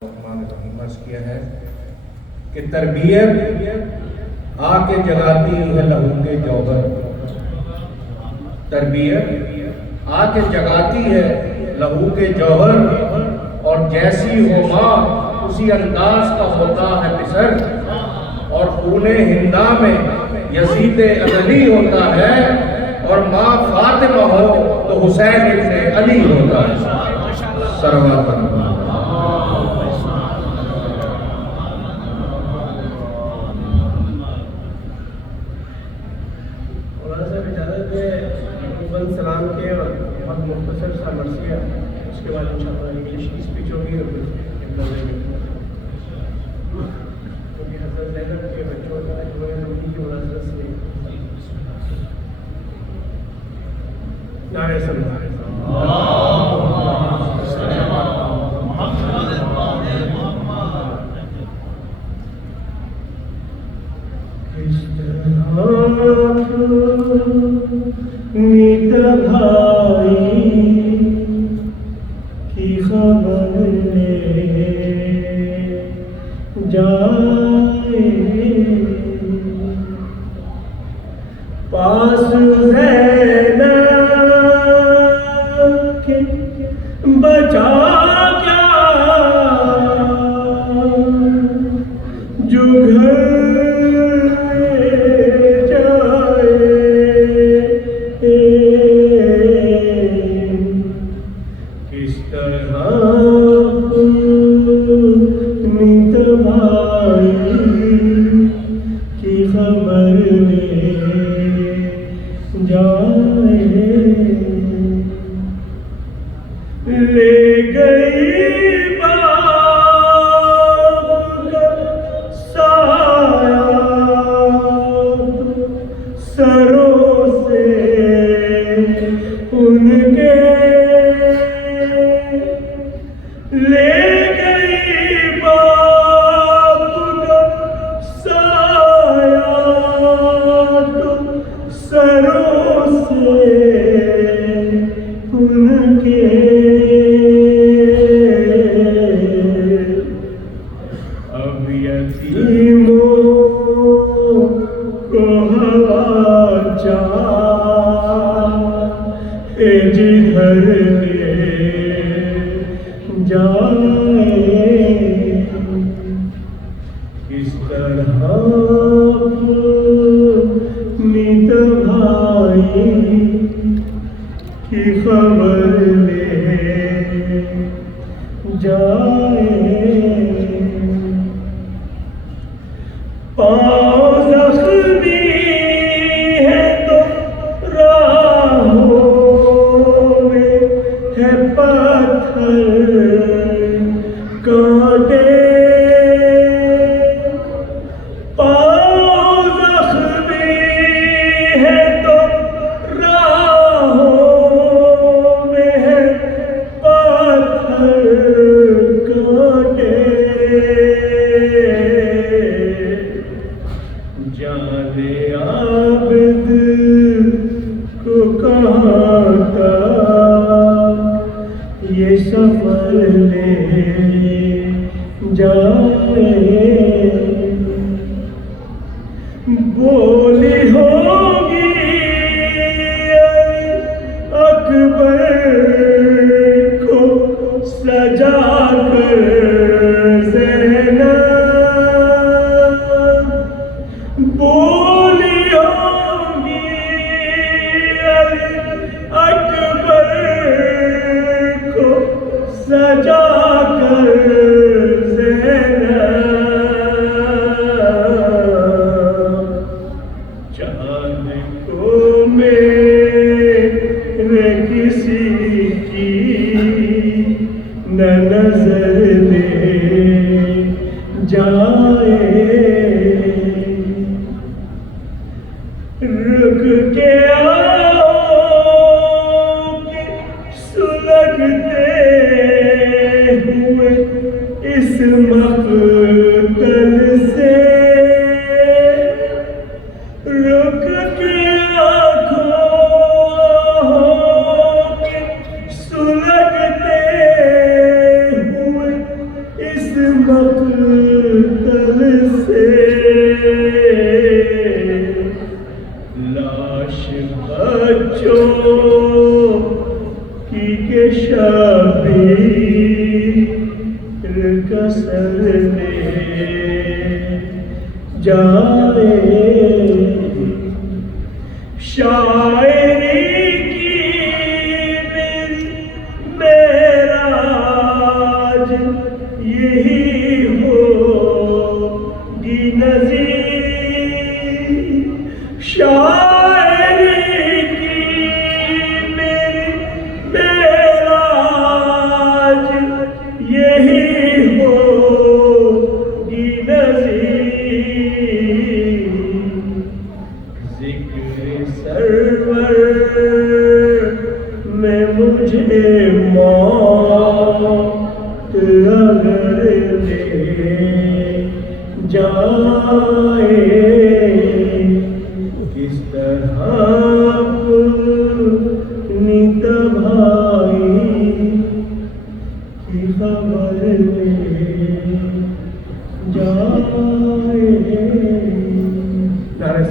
کیا ہے کہ تربیت آ کے جگاتی ہے لہو کے جوہر، تربیت آ کے جگاتی ہے لہو کے جوہر، اور جیسی ہو ماں اسی انداز کا ہوتا ہے پسر، اور خون ہندا میں یزید ازلی ہوتا ہے، اور ماں فاطمہ ہو تو حسین ابن علی ہوتا ہے۔ سروات اللہ۔ سلام کے اور بہت مختصر سا مرثیہ، اس کے بعد انشاءاللہ انگلش کی اسپیچ ہوگی اور کیونکہ حضرت زینب کے بچوں کا جو ہے روٹی کی مناسبت سے نعرہ صلی نیت بھائی کی خبر لے جائے، پاس زینب کے بچا کیا جو گھر لے گئی باپ کا سایہ سروں سے ان کے، لے گئی باپ کا سایہ سروں سے ان کے، اب یتیموں کو ہوا چاہے جدھر لے جائے، اس طرح نیت بھائی کی خبر لے جائے، پاؤں زخمی ہے تو راہوں میں ہے پتھر کانٹے، پاؤں زخمی ہے تو راہوں میں ہے پتھر کانٹے، جانے عابد کو کہاں تک یہ سفر لے جائے، بولی ہوگی اکبر کو سجا کر زینب، بولی ہوگی اکبر کو سجا کر زینب، چاند کو میرے کسی کی نہ نظر لے جائے، رک کے آؤ کہ سلگتے ہوئے اس مقتل سے، رک کے آنکھوں کہ سلگتے ہوئے اس مقتل سے لاش بچوں کی کے شبیر کا سر لے جائے شاعری کی میری معراج یہی ہوگی نظیر شاعری کی میری معراج یہی ہوگی نظیر ذکر سرور میں مجھے موت اگر لے جائے کس طرح اپنی تباہی کی خبر لے جائے نعرہ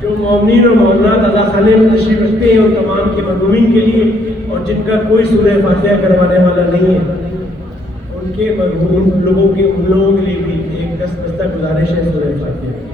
جو مومنین اور مومنات عزا خانے میں تشریف رکھتے ہیں اور تمام کے مرحومین کے لیے اور جن کا کوئی سورہ فاتحہ کروانے والا نہیں ہے ان کے مرحوم لوگوں کے لیے بھی ایک دستہ گزارش ہے سورہ فاتحہ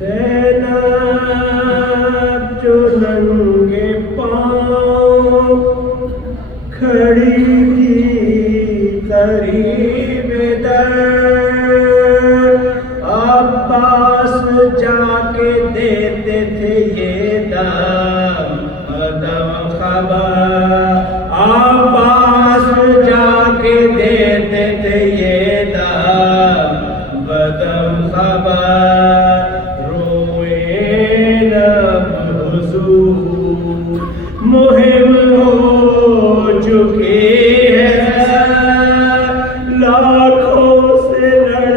زینب جو ننگے پاؤں کھڑی تھی قریب در عباس جا کے دیتے تھے یہ دم قدم خبر عباس جا کے دیتے تھے یہ دم قدم خبر مہم ہو چکی ہے لاکھوں سے لڑ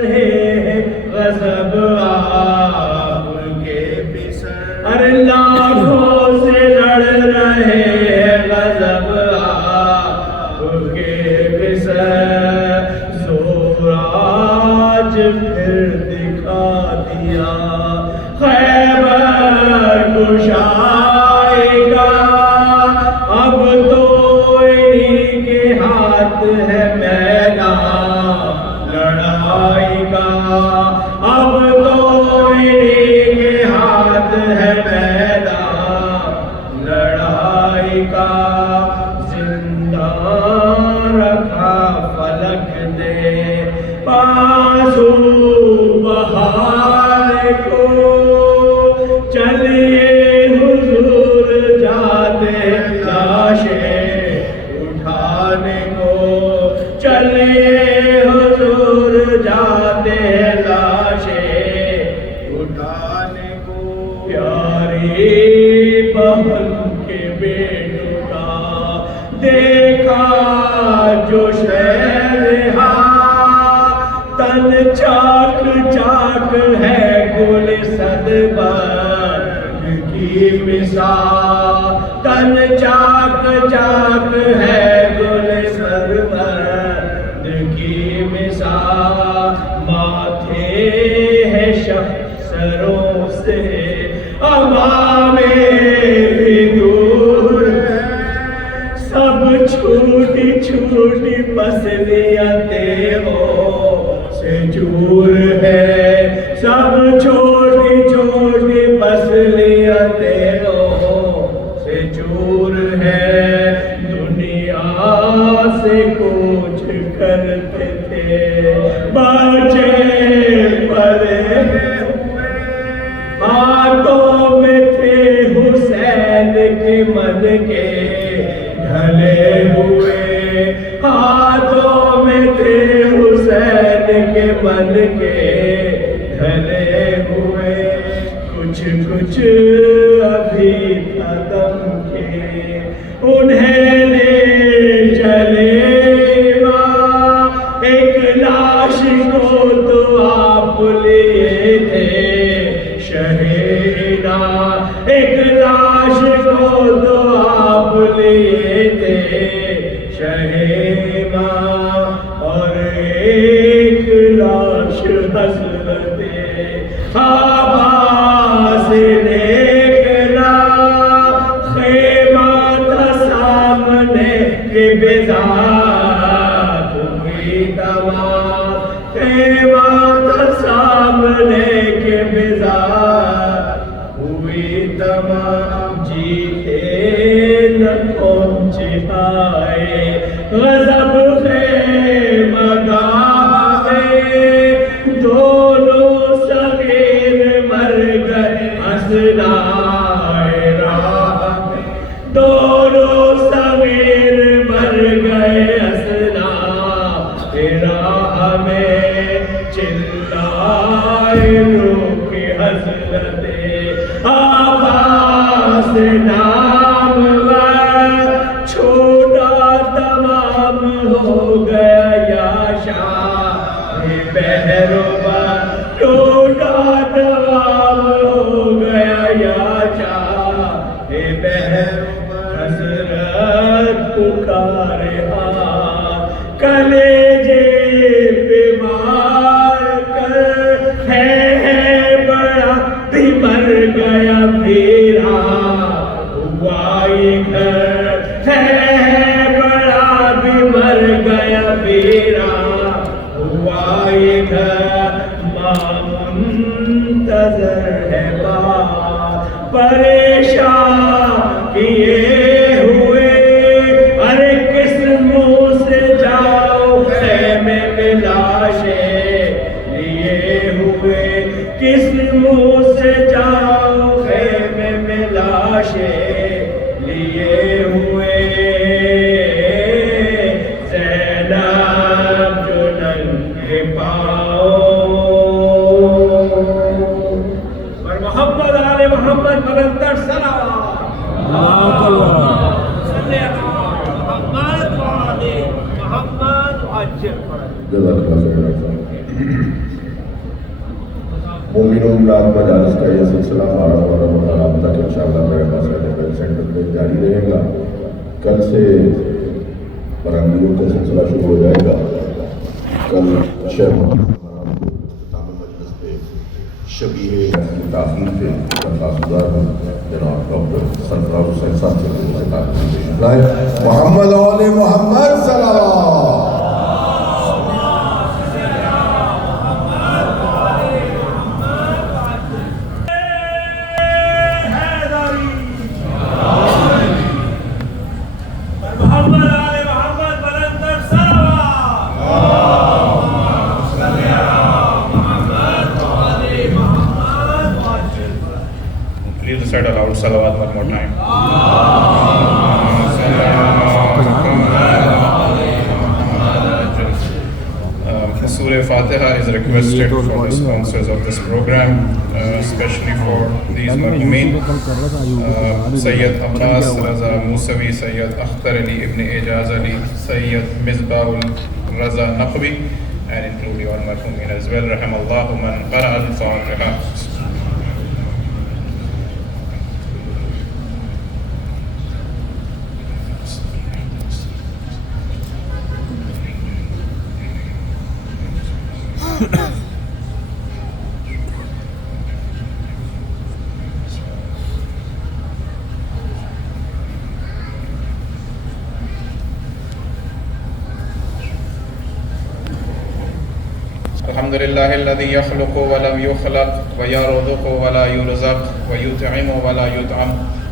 رہے ہیں غضب آپ کے پسر ارے لاکھوں سے لڑ رہے ہیں غضب آپ کے پسر زور آج پھر دکھا دیا خیبر کشائے گا اب تو انہی کے ہاتھ ہے میدان لڑائی کا اب تو انہی کے ہاتھ ہے میدان لڑائی کا زندہ رکھا فلک نے بازو بہار کو چلیے حضور جاتے لاشیں اٹھانے کو چلیے حضور جاتے لاشیں اٹھانے کو پیاری بہن کے بیٹوں کا دیکھا جو شہر تن چاک چاک ہے گل صدبرگ کی مثال تن چاک چاک ہے گل صدبرگ کی مثال ماتھے ہے شب سروں سے امامے بھی دور سب چھوٹی چھوٹی پسلیاں تیروں سے جور ہے سب چھوٹی چھوٹی پسلیاں تیروں سے جور ہے دنیا سے کوچ کرتے تھے بچے پڑے ہاتھوں میں تھے حسین کے من کے ڈھلے ہوئے، ہاتھوں میں تھے حسین کے من کے ڈھلے ہوئے، کچھ کچھ ابھی قدم کے انہیں لے چلے وہاں، ایک لاش کو تو آپ لیے تھے شہیدا، ایک لاش کو تو آپ لیے تھے شہیدا، اور ایک لاش حضرت عباس نے کرا، خیمہ تھا سامنے کے بیدار ہوئی تمام، خیمہ تھا سامنے کے بیدار ہوئی تمام، جیتے نہ پہنچے آئے غضب خیمہ گاہ میں، دونوں صغیر مر گئے اثنائے راہ میں، دونوں صغیر مر گئے اثنائے راہ میں، چلائے رو کے حضرت عباس نام ور، چھوٹا تمام ہو گیا یا شاہ بہروبا، ٹوٹا تمام ہو گیا یا شاہ بہروبا، حضرت پکارے کلیجے پہ مار کر، ہے بڑا بھی مر گیا میرا ہوا یہ گھر، ہے بڑا بھی مر گیا میرا ہوا یہ گھر، ماں منتظر ہے بات پریشان کیے ہوئے، ارے کس منہ سے جاؤ خیمے میں لاشیں لیے ہوئے، کس منہ سے جاؤ خیمے میں لاشیں لیے ہوئے، زینب جو ننگے پاؤں، اور محمد آل محمد بلندر صلوات صلی اللہ محمد آل محمد عجل مومنون رات مجالس کا یہ سلسلہ رمضان تک انشاءاللہ میرے پاس سینٹر پہ جاری رہے گا، کل سے برامدیوں کا سلسلہ شروع ہو جائے گا، کل شیخ مجلس پہ شبیہ تاخیر پہ درخواست گزار ہوں جناب ڈاکٹر سرفراز حسین صاحب سے تاخیر محمد آل محمد صلوات Said aloud salawat one more time. Surah Fatiha is requested for the sponsors of this program, especially for these marhumin, Sayyid Abbas Raza Musavi, Sayyid Akhtar Ali Ibn Ijaz Ali, Sayyid Misbahul Raza Naqvi, and include your marhumin as well. Rahimallahu man qara al-Fatiha. الحمد لله الذي يخلق ولم يخلق ويرزق ولا يرزق ويطعم ولا يطعم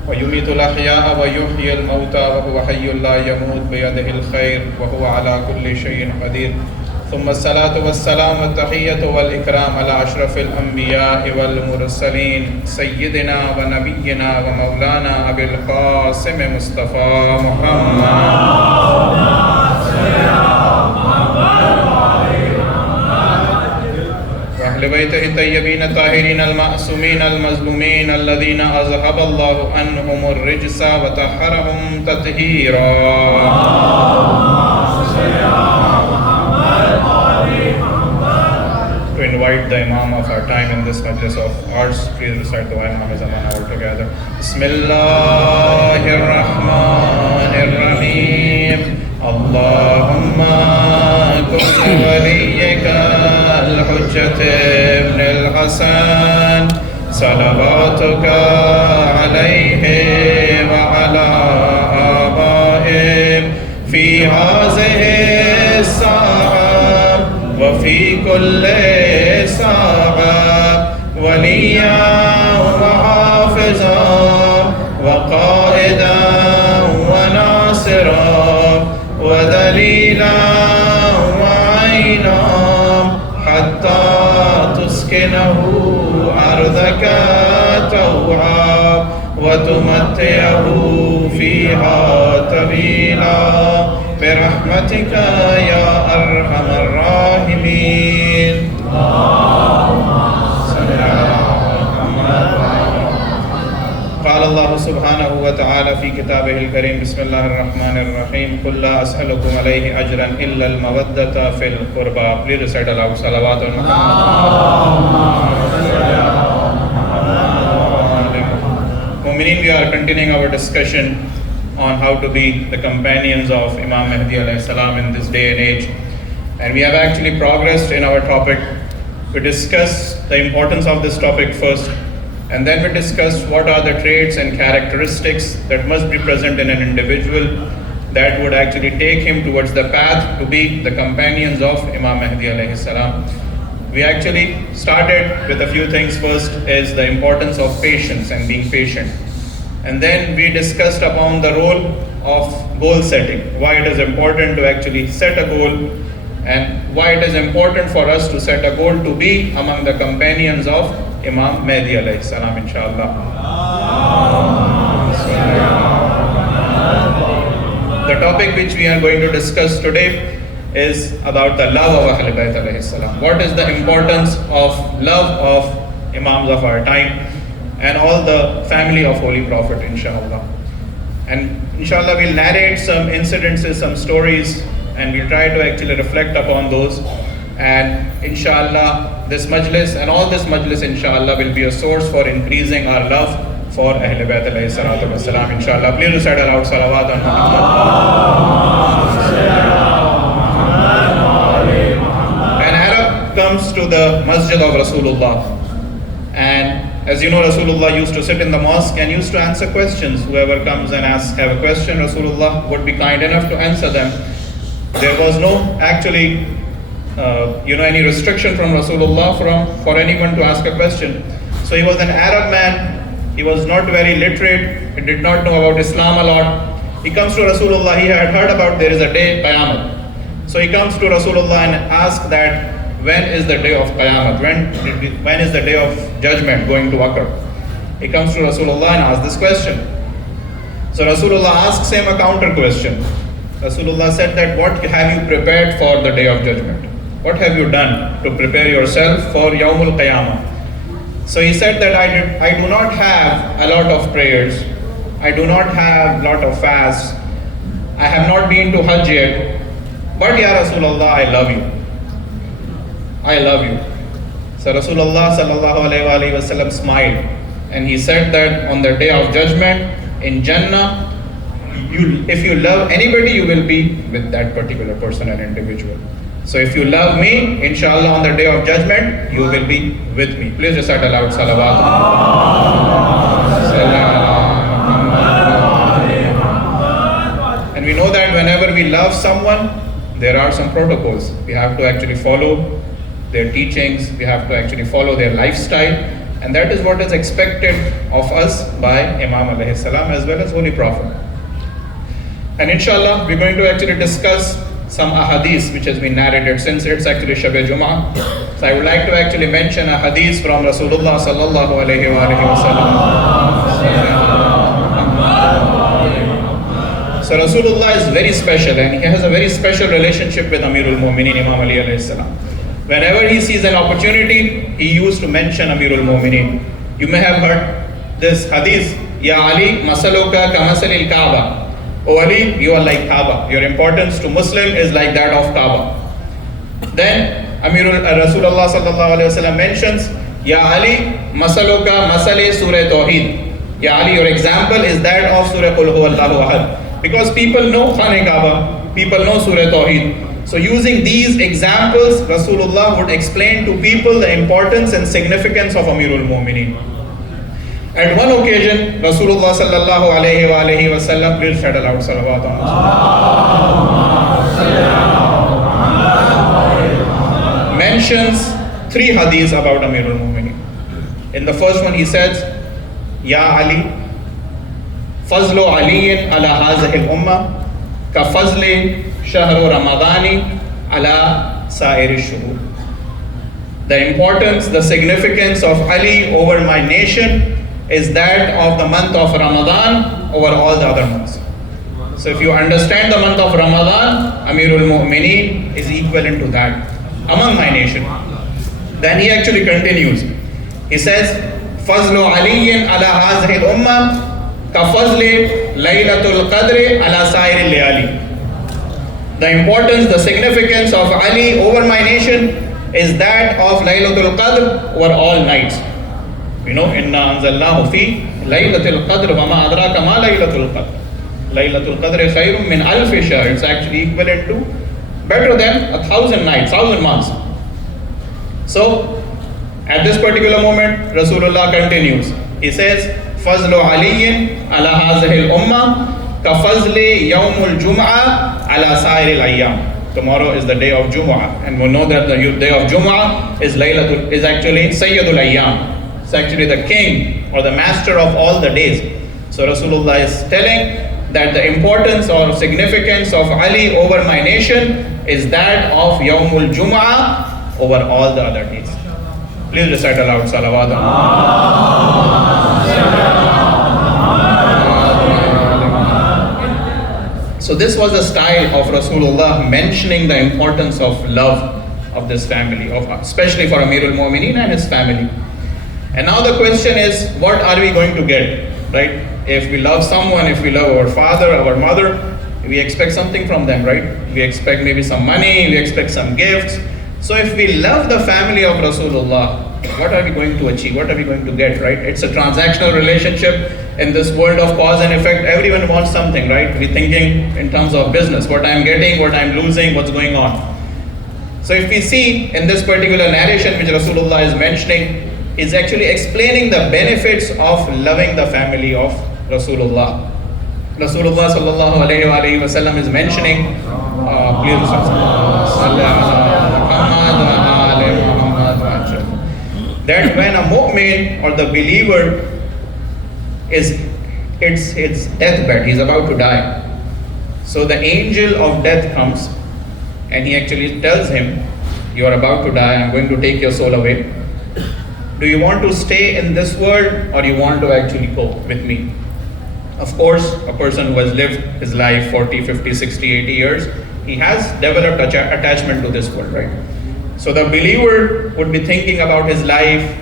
ويميت الأحياء ويحيي الموتى وهو حي لا يموت بيده الخير وهو على كل شيء قدير ثم الصلاة والسلام والتحية والإكرام على أشرف الأنبياء والمرسلين سيدنا ونبينا ومولانا أبي القاسم مصطفى محمد وأهل بيته الطيبين الطاهرين المعصومين المظلومين الذين أذهب الله عنهم الرجس وطهرهم تطهيرا. To invite the Imam of our time in this majlis of ours, please recite the Imam Zaman all together. Bismillahir Rahmanir Rahim. Allahumma kun waliyyika al-Hujjat ibn al-Hasan salawatuka alayhi wa ala abaihim fi hazihi as-sa'a wa fi kulli وليا وحافظا وقائدا وناصرا ودليلا وعينا حتى تسكنه أرضك طوعا وتمتعه فيها طويلا برحمتك يا أرحم الراحمين. قال الله سبحانه وتعالى في كتابه الكريم بسم الله الرحمن الرحيم قل لا أسألكم عليه أجرا إلا المودة في القربى. Please recite aloud صلوات Mu'mineen, we are continuing our discussion on how to be the companions of Imam Mahdi alayhi salam in this day and age, and we have actually progressed in our topic. We discussed the importance of this topic first, and then we discussed what are the traits and characteristics that must be present in an individual that would actually take him towards the path to be the companions of Imam Mahdi alayhi salam. We actually started with a few things. First is the importance of patience and being patient. And then we discussed upon the role of goal setting, why it is important to actually set a goal and why it is important for us to set a goal to be among the companions of Imam Mahdi alayhi salam, inshallah. The topic which we are going to discuss today is about the love of Ahlul Bayt alayhi salam. What is the importance of love of Imams of our time and all the family of Holy Prophet, inshallah. And inshallah we'll narrate some incidences, some stories, and we'll try to actually reflect upon those. And inshallah this majlis and all this majlis inshallah will be a source for increasing our love for Ahlul Bayt alayhi salatu wassalam, inshallah. Please recite aloud salawat on Muhammad. An Arab comes to the masjid of Rasulullah, and as you know, Rasulullah used to sit in the mosque and used to answer questions. Whoever comes and have a question, Rasulullah would be kind enough to answer them. There was no actually any restriction from Rasulullah for anyone to ask a question. So he was an Arab man. He was not very literate. He did not know about Islam a lot. He comes to Rasulullah. He had heard about there is a day, Qiyamah. So he comes to Rasulullah and asks that when is the day of Qiyamah? When is the day of judgment going to occur? He comes to Rasulullah and asks this question. So Rasulullah asks him a counter question. Rasulullah said that what have you prepared for the day of judgment? What have you done to prepare yourself for Yawmul Qiyamah? So he said that I do not have a lot of prayers. I do not have a lot of fasts. I have not been to Hajj yet. But Ya Rasulullah, I love you. I love you. So Rasulullah sallallahu alayhi wa sallam smiled and he said that on the day of judgment in Jannah, if you love anybody, you will be with that particular person and individual. So if you love me, inshallah on the day of judgment, you will be with me. Please recite aloud salawat. And we know that whenever we love someone, there are some protocols. We have to actually follow their teachings, we have to actually follow their lifestyle, and that is what is expected of us by Imam alayhi salam as well as Holy Prophet. And inshallah, we're going to actually discuss some ahadith which has been narrated, since it's actually Shab Jum'ah. So I would like to actually mention a hadith from Rasulullah sallallahu alayhi wa So Rasulullah is very special, and he has a very special relationship with Amirul Mu'mineen Imam Ali alayhi salam. Whenever he sees an opportunity, he used to mention Amirul Mu'mineen. You may have heard this hadith, Ya Ali, masaluka kamasalil Kaaba. O Ali, you are like Kaaba. Your importance to Muslim is like that of Kaaba. Then Rasulullah sallallahu alaihi wasallam mentions, Ya Ali, masaluka masali Surah Tawheed. Ya Ali, your example is that of Surah Qul Huwallahu Ahad. Because people know Khane Kaaba, people know Surah Tawheed. So using these examples, Rasulullah would explain to people the importance and significance of Amirul Mu'mineen. At one occasion, Rasulullah sallallahu alayhi wa sallam, please shout aloud, salawat mentions 3 hadiths about Amirul Mu'mineen. In the first one he says, Ya Ali, fazlu aliyin ala hazihil ummah, ka fazli shahru ramadani ala sa'iri shuhur. The importance, the significance of Ali over my nation is that of the month of Ramadan over all the other months. So if you understand the month of Ramadan, Amirul Mu'mineen is equivalent to that among my nation. Then he actually continues. He says, Fazlu aliyin ala hazihil ummah ka fazli laylatul qadri ala sa'iri layali. The importance, the significance of Ali over my nation is that of Laylatul Qadr over all nights. You know, inna anzalnahu fi Laylatul Qadr wa ma adraka ma Laylatul Qadr. Laylatul Qadr khayrun min alfi shahr. It's actually equivalent to better than 1,000 nights, 1,000 months. So, at this particular moment, Rasulullah continues. He says, Fazlu aliyin ala hazihil ummah ka fazli yawmul jum'ah ala sa'iril ayyam. Tomorrow is the day of Jumu'ah, and we know that the day of Jumu'ah is actually Sayyidul Ayyam. It's actually the king or the master of all the days. So Rasulullah is telling that the importance or significance of Ali over my nation is that of Yawmul Jumu'ah over all the other days. Please recite aloud salawat. So this was the style of Rasulullah mentioning the importance of love of this family, especially for Amirul Mu'mineen and his family. And now the question is, what are we going to get, right? If we love someone, if we love our father, our mother, we expect something from them, right? We expect maybe some money, we expect some gifts. So if we love the family of Rasulullah, what are we going to achieve? What are we going to get, right? It's a transactional relationship. In this world of cause and effect, everyone wants something, right? We're thinking in terms of business, what I'm getting, what I'm losing, what's going on. So if we see in this particular narration which Rasulullah is mentioning, is actually explaining the benefits of loving the family of Rasulullah. Rasulullah sallallahu alayhi wa sallam is mentioning, that when a mu'min or the believer is its deathbed, he's about to die. So the angel of death comes and he actually tells him, you are about to die, I'm going to take your soul away. Do you want to stay in this world or you want to actually go with me? Of course, a person who has lived his life 40, 50, 60, 80 years, he has developed attachment to this world, right? So the believer would be thinking about his life.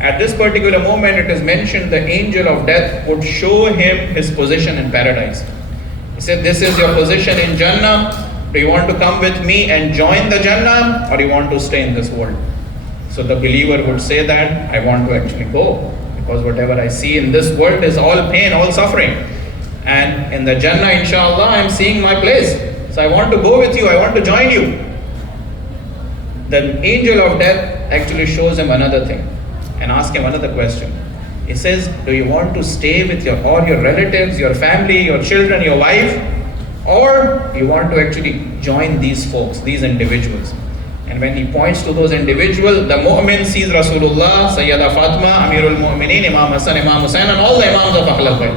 At this particular moment, it is mentioned the angel of death would show him his position in paradise. He said, this is your position in Jannah. Do you want to come with me and join the Jannah, or you want to stay in this world? So the believer would say that, I want to actually go, because whatever I see in this world is all pain, all suffering. And in the Jannah, inshallah, I'm seeing my place. So I want to go with you, I want to join you. The angel of death actually shows him another thing and asks him another question. He says, do you want to stay with all your relatives, your family, your children, your wife? Or you want to actually join these folks, these individuals? And when he points to those individuals, the mu'min sees Rasulullah, Sayyida Fatima, Amirul Mu'mineen, Imam Hassan, Imam Hussain, and all the Imams of Ahlul Bayt.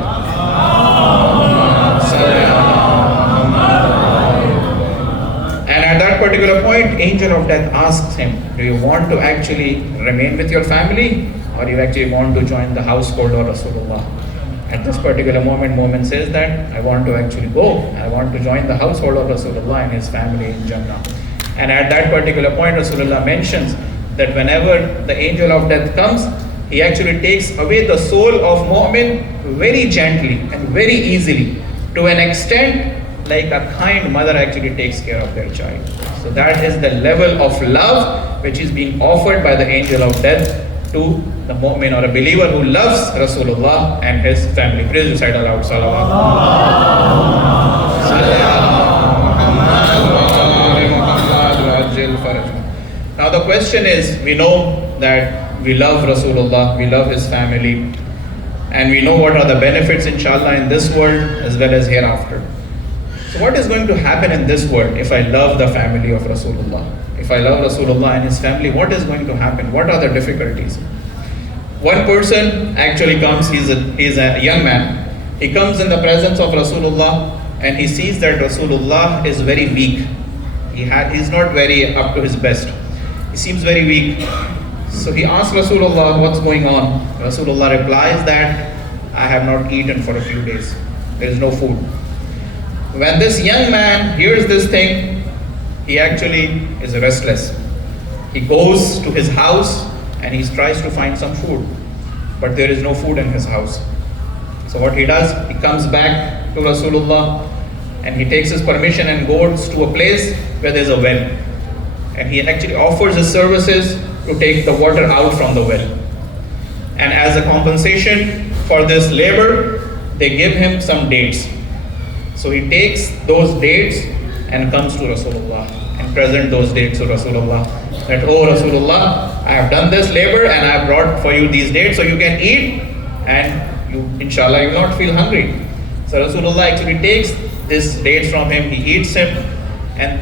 particular point, angel of death asks him, do you want to actually remain with your family, or you actually want to join the household of Rasulullah? At this particular moment says that I want to actually go. I want to join the household of Rasulullah and his family in Jannah. And at that particular point, Rasulullah mentions that whenever the angel of death comes, he actually takes away the soul of mu'min very gently and very easily, to an extent like a kind mother actually takes care of their child. So that is the level of love which is being offered by the angel of death to the mu'min or a believer who loves Rasulullah and his family. Please recite aloud salawat. Now the question is, we know that we love Rasulullah, we love his family, and we know what are the benefits inshallah in this world as well as hereafter. So what is going to happen in this world if I love the family of Rasulullah? If I love Rasulullah and his family, what is going to happen? What are the difficulties? One person actually comes, he's a young man. He comes in the presence of Rasulullah and he sees that Rasulullah is very weak. He's not very up to his best. He seems very weak. So he asks Rasulullah, what's going on? Rasulullah replies that I have not eaten for a few days. There is no food. When this young man hears this thing, he actually is restless. He goes to his house and he tries to find some food, but there is no food in his house. So what he does, he comes back to Rasulullah and he takes his permission and goes to a place where there's a well. And he actually offers his services to take the water out from the well. And as a compensation for this labor, they give him some dates. So he takes those dates and comes to Rasulullah and present those dates to Rasulullah. That, oh Rasulullah, I have done this labor and I have brought for you these dates so you can eat and you, inshallah, you will not feel hungry. So Rasulullah actually takes these dates from him, he eats him, and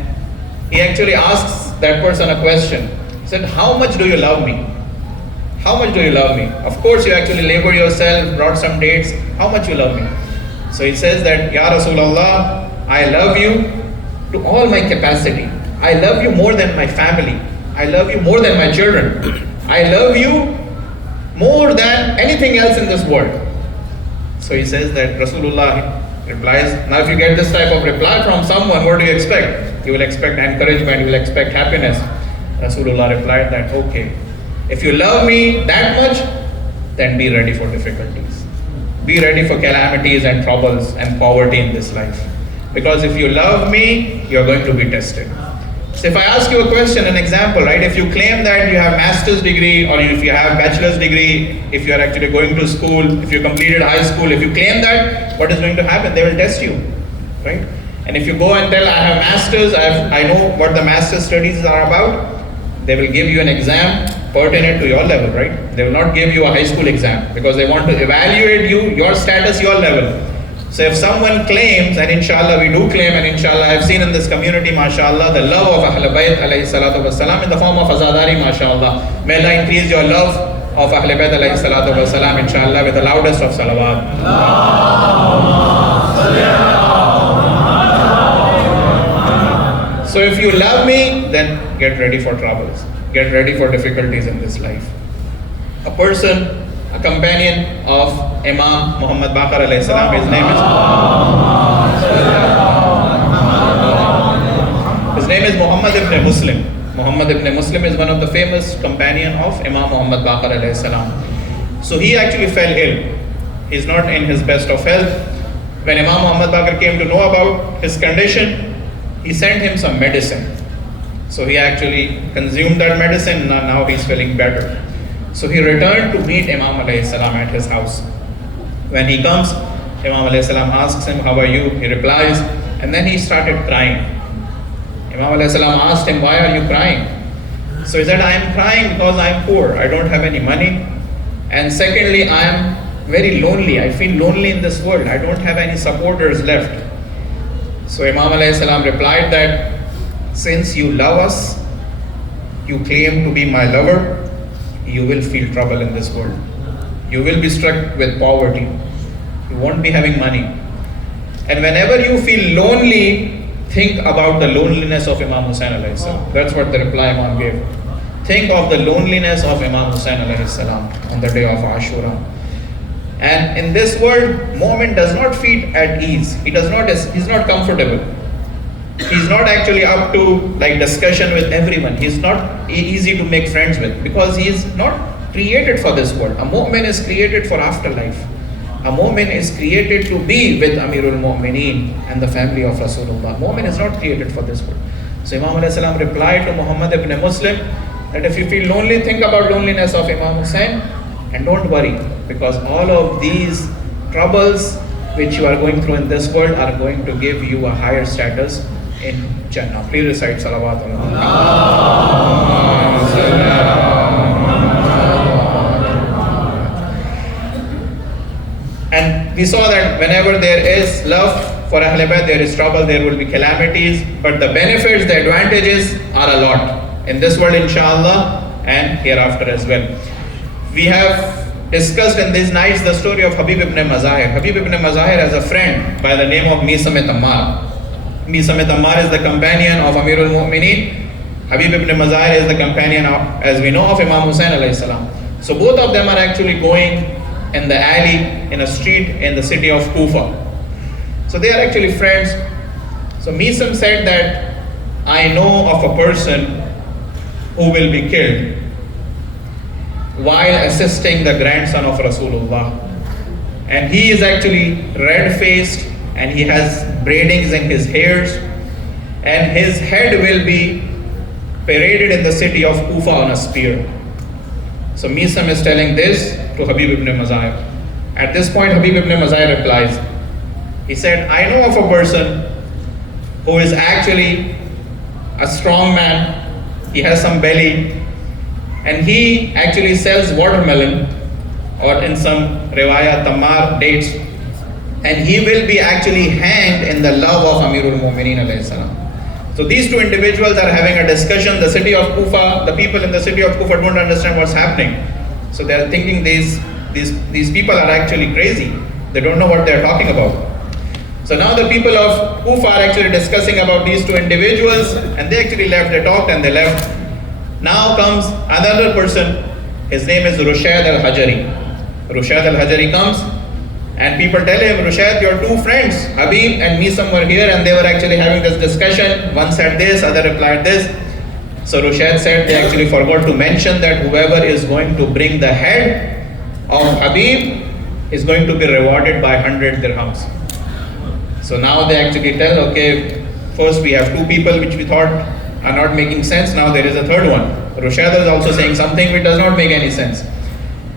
he actually asks that person a question. He said, how much do you love me? How much do you love me? Of course you actually labor yourself, brought some dates. How much you love me? So he says that, Ya Rasulullah, I love you to all my capacity. I love you more than my family. I love you more than my children. I love you more than anything else in this world. So he says that Rasulullah replies, now if you get this type of reply from someone, what do you expect? You will expect encouragement, you will expect happiness. Rasulullah replied that, okay, if you love me that much, then be ready for difficulties. Be ready for calamities and troubles and poverty in this life. Because if you love me, you're going to be tested. So if I ask you a question, an example, right? If you claim that you have master's degree or if you have bachelor's degree, if you are actually going to school, if you completed high school, if you claim that, what is going to happen? They will test you, right? And if you go and tell I have masters, I know what the master's studies are about, they will give you an exam pertinent to your level, right? They will not give you a high school exam because they want to evaluate you, your status, your level. So if someone claims, and inshallah we do claim, and inshallah I have seen in this community, mashallah, the love of Ahlul Bayt alayhi salatu wasalam in the form of azadari, mashallah. May Allah increase your love of Ahlul Bayt alayhi salatu wasalam, inshallah, with the loudest of salawat. So if you love me, then get ready for troubles. Get ready for difficulties in this life. A person, a companion of Imam Muhammad Baqir alayhi salam, his name is Muhammad ibn Muslim. Muhammad ibn Muslim is one of the famous companion of Imam Muhammad Baqir alayhi salam. So he actually fell ill. He's not in his best of health. When Imam Muhammad Baqir came to know about his condition, he sent him some medicine. So he actually consumed that medicine, now he's feeling better. So he returned to meet Imam alayhi salam at his house. When he comes, Imam alayhi salam asks him, how are you? He replies, and then he started crying. Imam alayhi salam asked him, why are you crying? So he said, I am crying because I am poor. I don't have any money. And secondly, I am very lonely. I feel lonely in this world. I don't have any supporters left. So Imam alayhi salam replied that, since you love us, you claim to be my lover, you will feel trouble in this world. You will be struck with poverty. You won't be having money. And whenever you feel lonely, think about the loneliness of Imam Hussain alayhi salam. That's what the reply Imam gave. Think of the loneliness of Imam Hussain alayhi salam on the day of Ashura. And in this world, Mu'min does not feel at ease. He's not comfortable. He's not actually up to like discussion with everyone. He's not easy to make friends with, because he is not created for this world. A Mu'min is created for afterlife. A Mu'min is created to be with Amirul Mu'mineen and the family of Rasulullah. Mu'min is not created for this world. So Imam alayhi salam replied to Muhammad ibn Muslim that if you feel lonely, think about loneliness of Imam Hussain and don't worry, because all of these troubles which you are going through in this world are going to give you a higher status in Jannah. Please recite salawat ala And we saw that whenever there is love for Ahl Bayt, there is trouble, there will be calamities, but the benefits, the advantages are a lot in this world, inshallah, and hereafter as well. We have discussed in these nights the story of Habib ibn Mazahir. Habib ibn Mazahir has a friend by the name of Misam Ammar. Misam Ammar is the companion of Amirul Mu'mineen. Habib ibn Mazahir is the companion of, as we know, of Imam Hussain alayhi salam. So both of them are actually going in the alley, in a street in the city of Kufa. So they are actually friends. So Misam said that I know of a person who will be killed while assisting the grandson of Rasulullah. And he is actually red-faced and he has braidings in his hairs, and his head will be paraded in the city of Kufa on a spear. So Misam is telling this to Habib ibn Mazahir. At this point, Habib ibn Mazahir replies. He said, I know of a person who is actually a strong man. He has some belly, and he actually sells watermelon, or in some riwayah, tamar, dates, and he will be actually hanged in the love of Amirul Mu'mineen alayhi salam. So these two individuals are having a discussion. The city of Kufa, the people in the city of Kufa don't understand what's happening. So they are thinking these people are actually crazy. They don't know what they are talking about. So now the people of Kufa are actually discussing about these two individuals, and they actually left. They talked and they left. Now comes another person. His name is Rushayd al-Hajari. Rushayd al-Hajari comes, and people tell him, Rushayd, your two friends, Habib and Misam, were here, and they were actually having this discussion. One said this, other replied this. So Rushayd said they actually forgot to mention that whoever is going to bring the head of Habib is going to be rewarded by 100 dirhams. So now they actually tell, okay, first we have two people which we thought are not making sense. Now there is a third one. Rushayd is also saying something which does not make any sense.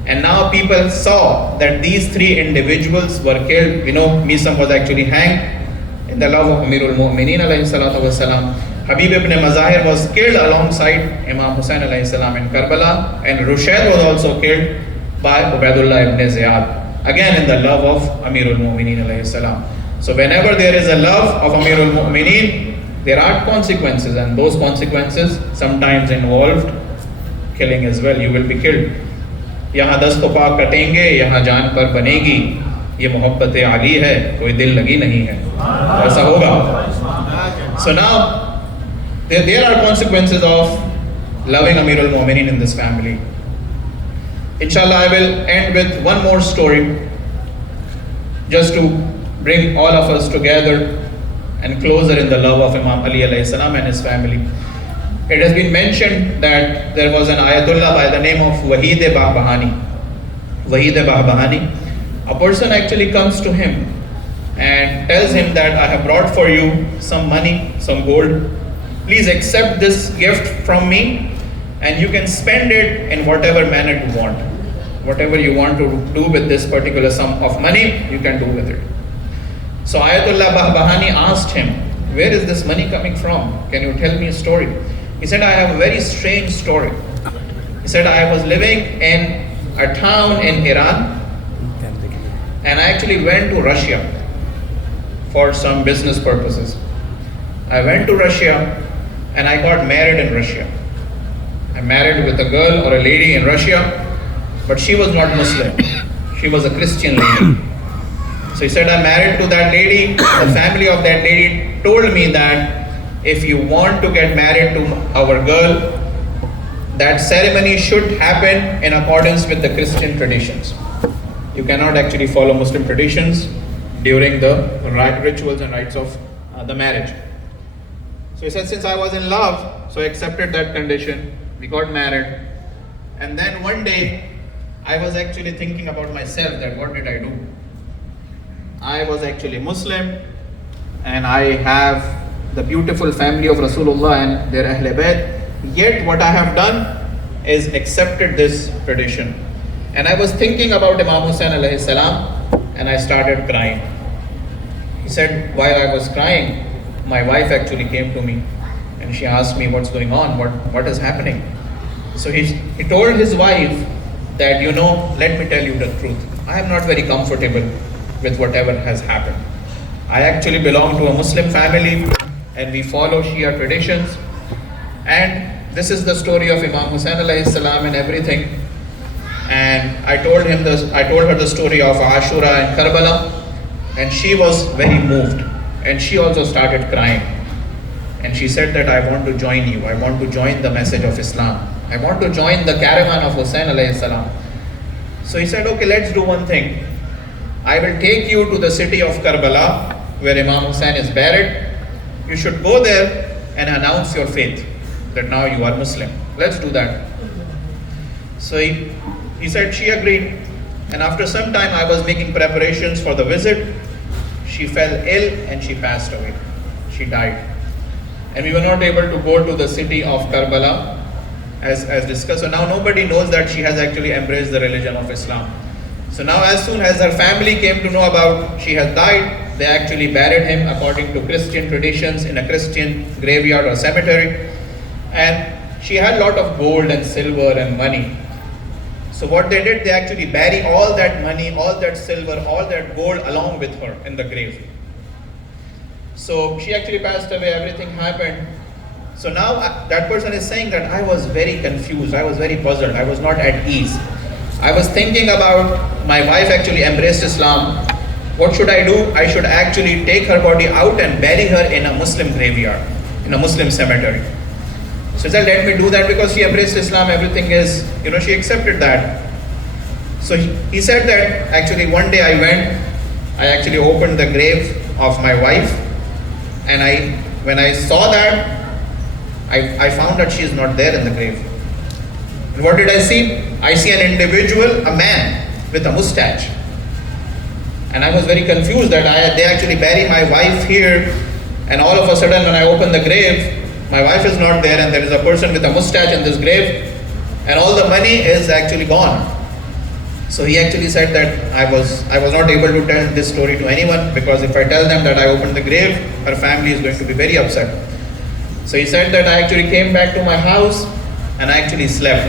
And now people saw that these three individuals were killed. You know, Misam was actually hanged in the love of Amirul Mu'mineen alayhi salatu wasalam. Habib ibn Mazahir was killed alongside Imam Hussain alayhi salam in Karbala, and Rushayd was also killed by Ubaidullah ibn Ziyad, again in the love of Amirul Mu'mineen alayhi salam. So whenever there is a love of Amirul Mu'mineen, there are consequences, and those consequences sometimes involved killing as well. You will be killed. यहाँ दस्त तो पाक कटेंगे, यहाँ जान पर बनेगी, ये मोहब्बत अली है, कोई दिल लगी नहीं है, ऐसा होगा. So now there are consequences of loving Amirul Mu'mineen in this family. Inshallah, I will end with one more story, just to bring all of us together and closer in the love of Imam Ali alayhi salam and his family. It has been mentioned that there was an Ayatollah by the name of Wahid Bahbahani. Wahid Bahbahani, a person actually comes to him and tells him that I have brought for you some money, some gold. Please accept this gift from me, and you can spend it in whatever manner you want. Whatever you want to do with this particular sum of money, you can do with it. So Ayatollah Bahbahani asked him, where is this money coming from? Can you tell me a story? He said, I have a very strange story. He said, I was living in a town in Iran, and I actually went to Russia for some business purposes. I went to Russia and I got married in Russia. I married with a girl or a lady in Russia, but she was not Muslim. She was a Christian lady. So he said, I'm married to that lady. The family of that lady told me that if you want to get married to our girl, that ceremony should happen in accordance with the Christian traditions. You cannot actually follow Muslim traditions during the rituals and rites of the marriage. So he said, since I was in love, so I accepted that condition. We got married. And then one day, I was actually thinking about myself that what did I do? I was actually Muslim, and I have the beautiful family of Rasulullah and their Ahl Bayt. Yet what I have done is accepted this tradition. And I was thinking about Imam Hussain alayhi salam, and I started crying. He said, while I was crying, my wife actually came to me and she asked me what's going on, what is happening. So he told his wife that, let me tell you the truth. I am not very comfortable with whatever has happened. I actually belong to a Muslim family and we follow Shia traditions. And this is the story of Imam Hussain alayhi salam and everything. And I told her the story of Ashura and Karbala, and she was very moved. And she also started crying. And she said that I want to join you. I want to join the message of Islam. I want to join the caravan of Hussain alayhi salam. So he said, okay, let's do one thing. I will take you to the city of Karbala, where Imam Hussain is buried. You should go there and announce your faith, that now you are Muslim. Let's do that. So he said she agreed. And after some time I was making preparations for the visit. She fell ill and she passed away. She died. And we were not able to go to the city of Karbala as discussed. So now nobody knows that she has actually embraced the religion of Islam. So now as soon as her family came to know about she has died, they actually buried him according to Christian traditions in a Christian graveyard or cemetery. And she had a lot of gold and silver and money. So what they did, they actually bury all that money, all that silver, all that gold along with her in the grave. So she actually passed away, everything happened. So now that person is saying that I was very confused, I was very puzzled, I was not at ease. I was thinking about my wife actually embraced Islam. What should I do? I should actually take her body out and bury her in a Muslim graveyard, in a Muslim cemetery. So he said, let me do that because she embraced Islam, everything is, she accepted that. So he said that actually one day I went, I actually opened the grave of my wife, and when I saw that, I found that she is not there in the grave. And what did I see? I see an individual, a man with a mustache. And I was very confused that they actually bury my wife here, and all of a sudden when I open the grave, my wife is not there and there is a person with a mustache in this grave and all the money is actually gone. So he actually said that I was not able to tell this story to anyone because if I tell them that I opened the grave, her family is going to be very upset. So he said that I actually came back to my house and I actually slept.